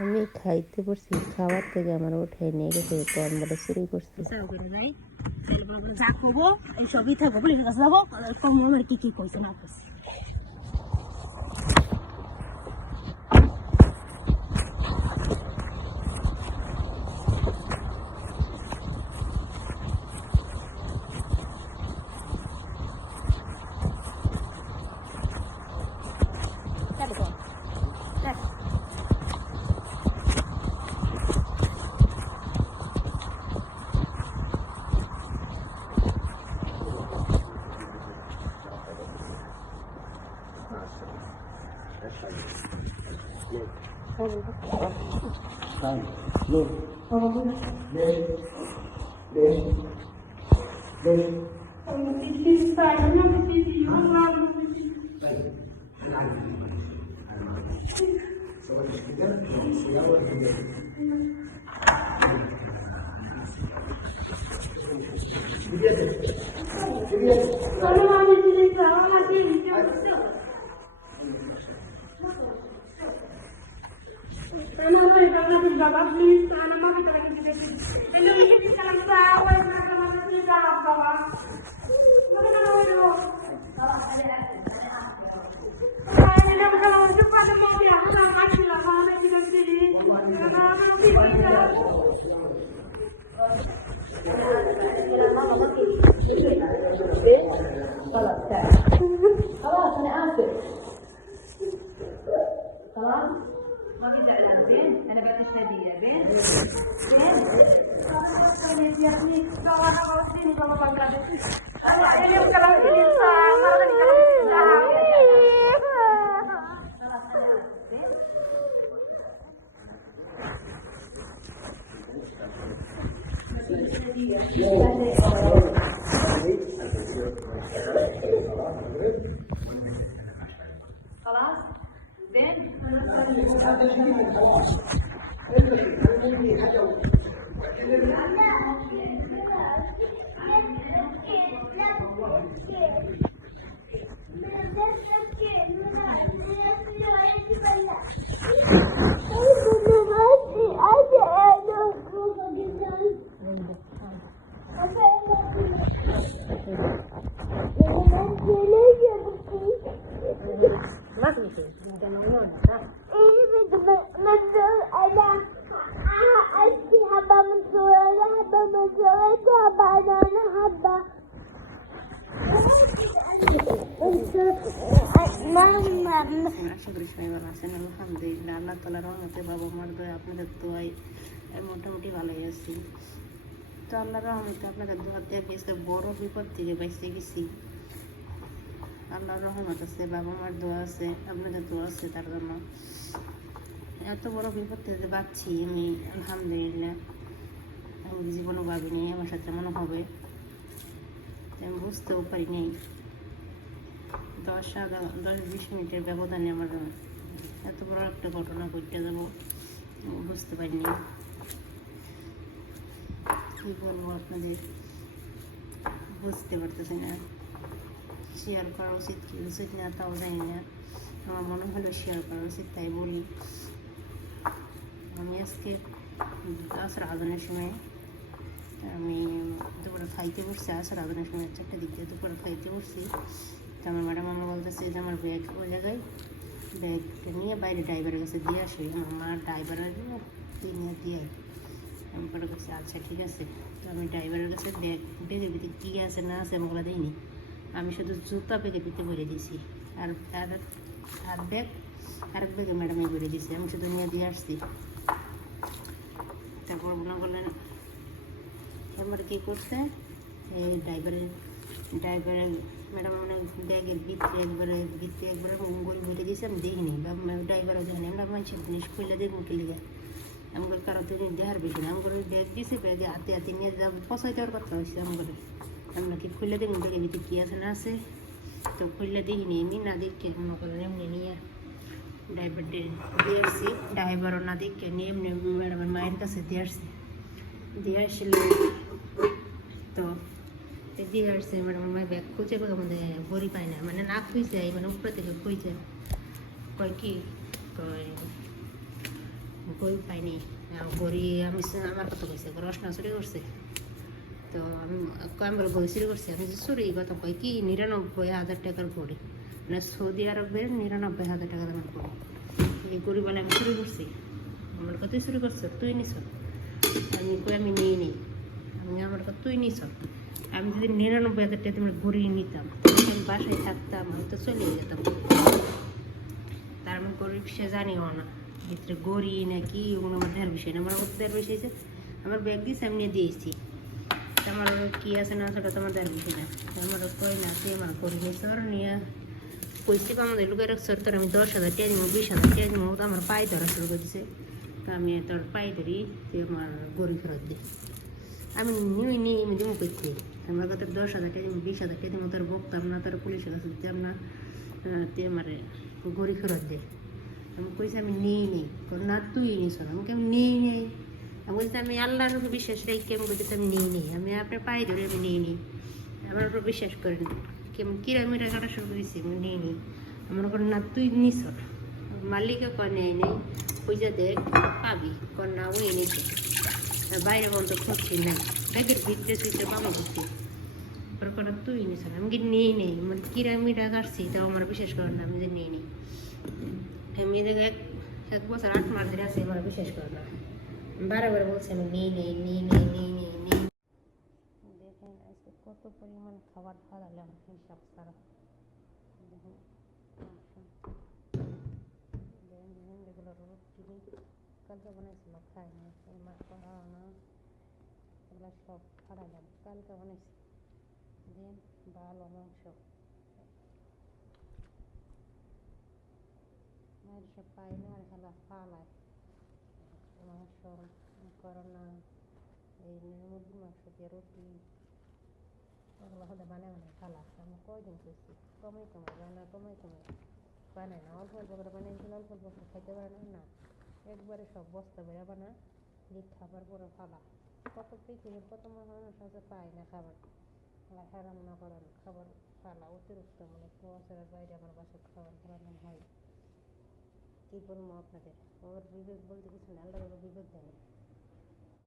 আমি খাইতে পড়ছি, খাওয়ার থেকে আমার উঠে নিয়ে গেছে, কর্মটা চুরি করছে। যা করবো এই সবই থাকবো বলে কাছে যাবো কম কি কি কইছে না কইছে। انا بعمل هديه بين خلاص زين আশা করি সবাই ভালো আছেন। আলহামদুলিল্লাহ, আল্লাহ তাআলার রহমতে বাবা মার দোয়া আপনাদের দোয়ায় মোটামুটি ভালোই আছি। তো আল্লাহর রহমতে আপনাদের দোয়াতে আমি একটা বড় বিপদ থেকে বেঁচে গেছি। আল্লাহর রহমত আছে, বাবা মার দোয়া আছে, আপনাদের দোয়া আছে, তার জন্য এত বড় বিপদ থেকে বাঁচছি আমি আলহামদুলিল্লাহ। আমি জীবনও ভাবিনি আমার সাথে মনে হবে, আমি বুঝতেও পারিনি। 10-20 মিনিটের ব্যবধানে আমার এত বড় একটা ঘটনা ঘটতে যাব বুঝতে পারিনি। কী বলবো আপনাদের, বুঝতে পারতেছি না। শেয়ার করা উচিত কি উচিত না তাও জানি না। আমার মনে হলো শেয়ার করা উচিত, তাই বলি। আমি আজকে আসর আজানের সময় আমি দুপুরে খাইতে বসছি, আসর আজানের সময় 4টার দিক দিয়ে দুপুরে খাইতে বসছি। তো আমার ম্যাডাম আমার বলতেছে যে আমার ব্যাগ ওই জায়গায়, ব্যাগটা নিয়ে বাইরে ড্রাইভারের কাছে দিয়ে আসি। আমার মা ড্রাইভার আসবে, নিয়ে দিয়ে আমি পরে কাছে আচ্ছা ঠিক আছে। তো আমি ড্রাইভারের কাছে ব্যাগের ভিতরে কী আছে না আছে আমি ওগুলো দিইনি, আমি শুধু জুতা ব্যাগের ভিতরে ভরে দিয়েছি। আর ব্যাগ আরেক ব্যাগে ম্যাডামে ভরে দিয়েছি, আমি শুধু নিয়ে দিয়ে আসছি। তারপর মনে করলেন আমার কী করছে, এই ড্রাইভারের ম্যাডাম মানে ব্যাগের ভিতরে একবারে মঙ্গল ভরে দিয়েছে, আমি দেখিনি বা ড্রাইভারও জানি। আমরা মানুষের জিনিস খুললে দেখবো কি লেগে আমার কারো তো দেখার বেশি না। আমার ব্যাগ দিয়েছে, ব্যাগে হাতে হাতে নিয়ে পচাই দেওয়ার কথা হয়েছে। আমরা কি খুললে দেখুন ব্যাগের ভিতরে কী আছে না আছে। তো খুললে দেখিনি, এমনি না দেখে মনে করেন এমনি নিয়ে ড্রাইভার দিয়ে আসছি। ড্রাইভারও না দেখে নিয়ে এমনি ম্যাডামের মায়ের কাছে দিয়ে আসলে তো দিয়ে আসছে। ম্যাডামের মায়ের ব্যাগ খুঁজে আমাদের ভরি পায় না, মানে না খুঁজছে, মানে উপরে থেকে খুঁজছে। কয় কি কয় কই পাইনি গড়ি আমি আমার কথা কইছে রসনা চুরি করছে তো আমি বলে গড়ি চুরি করছি আমি যে চুরি কথা কই কি 99,000 টাকার গড়ি মানে সৌদি আরবের 99,000 টাকা দামের গড়ি এই গড়ি বলে আমি চুরি করছি আমার কথা চুরি করছো তুই নিছ আমি কই আমি নিয়ে নিই আমি আমার কথা তুই নিছ আমি যদি 99,000 টাকা তুমি ঘুরি নিতাম আমি বাসায় থাকতাম আমি তো চলে যেতাম তার আমি গরিব সে জানিও না ভিতরে গড়ি নাকি ওগুলো আমার দেওয়ার বিষয় না আমার দেওয়ার বিষয় আছে আমার ব্যাগ দিয়েছে আমি নিয়ে দিয়েছি আমার কি আছে না সেটা তোমার দেওয়ার বিষয় না আমার কই না তুই আমার গড়ি নিয়েছে ওরা নিয়ে কইছি আমাদের লোকের রাখছে তোর আমি 10,000 টাকা দিব 20,000 টাকা দিব তো আমার পায়ে ধরা শুরু করে দিছে তো আমি তোর পায়ে ধরি তুই আমার গড়ি ফেরত দিই আমি নিই আমি দিব করতে আমার কাছে 10,000 টাকা দিব 20,000 টাকা দিব তোর বকতাম না তোর পুলিশের কাছে দিতাম না তুই আমার গড়ি ফেরত দে আমি কইছি আমি নেই না তুই নিস আমাকে আমি নেই আমি বলতে আমি আল্লাহর উপর বিশ্বাস রাখি আমি বলতে আমি নেই আমি আপনার পায়ে ধরে আমি নেই আমার উপর বিশ্বাস করেন কেমন কিরামিরা কাটা শুরু করেছি আমি নেই আমার করে না তুই নিস মালিকে কয় নেই পয়সা দেখ পাবি কর না ওই এনেছে বাইরে বন্ধ খুঁজছি নাই ব্যাগের ভিতরে সুইচে পাবো বুঝছি ওর করে তুই নিস আমি কি নেই মানে কিরামিরা কাটছি তাও আমার বিশ্বাস করেন না আমি যে নেই আমি দেখে 1 বছর 8 মাস ধরে আছে আমার বিশ্বাস করে না বারবার বলছে আমি নেই দেখেন আজকে কত পরিমাণ খাবার খাওয়ালাম হিসাব ছাড়া দেখেন এগুলো রুটি কালকে বানাইছিল খাই না মাছ না এগুলো সব খাড়ালাম কালকে বানাইছি দেন ভালো মাংস মায়ের সব পায় না আর খেলা ফালায় মাংস করোনা এই মুরগির মাংস দিয়ে রুটি ওগুলো হতে বানায় ফালা আমি কয়দিন করছি কমাই বানায় না অল্প অল্প করে বানিয়েছিল অল্প অল্প করে খাইতে পারে না একবারে সব বস্তা বেড়া বানা লিখ খাবার পরে ফালা কত পৃথিবীর কত মানুষ আছে পায় না খাবার রান্না করার খাবার ফালা অতিরিক্ত মানে বছরের বাইরে আমার বাসায় খাবার খাওয়ানো হয় কী করবো আপনাদের ওর বিবেক বলতে কিছু না আল্লাহ বিবেক দেয়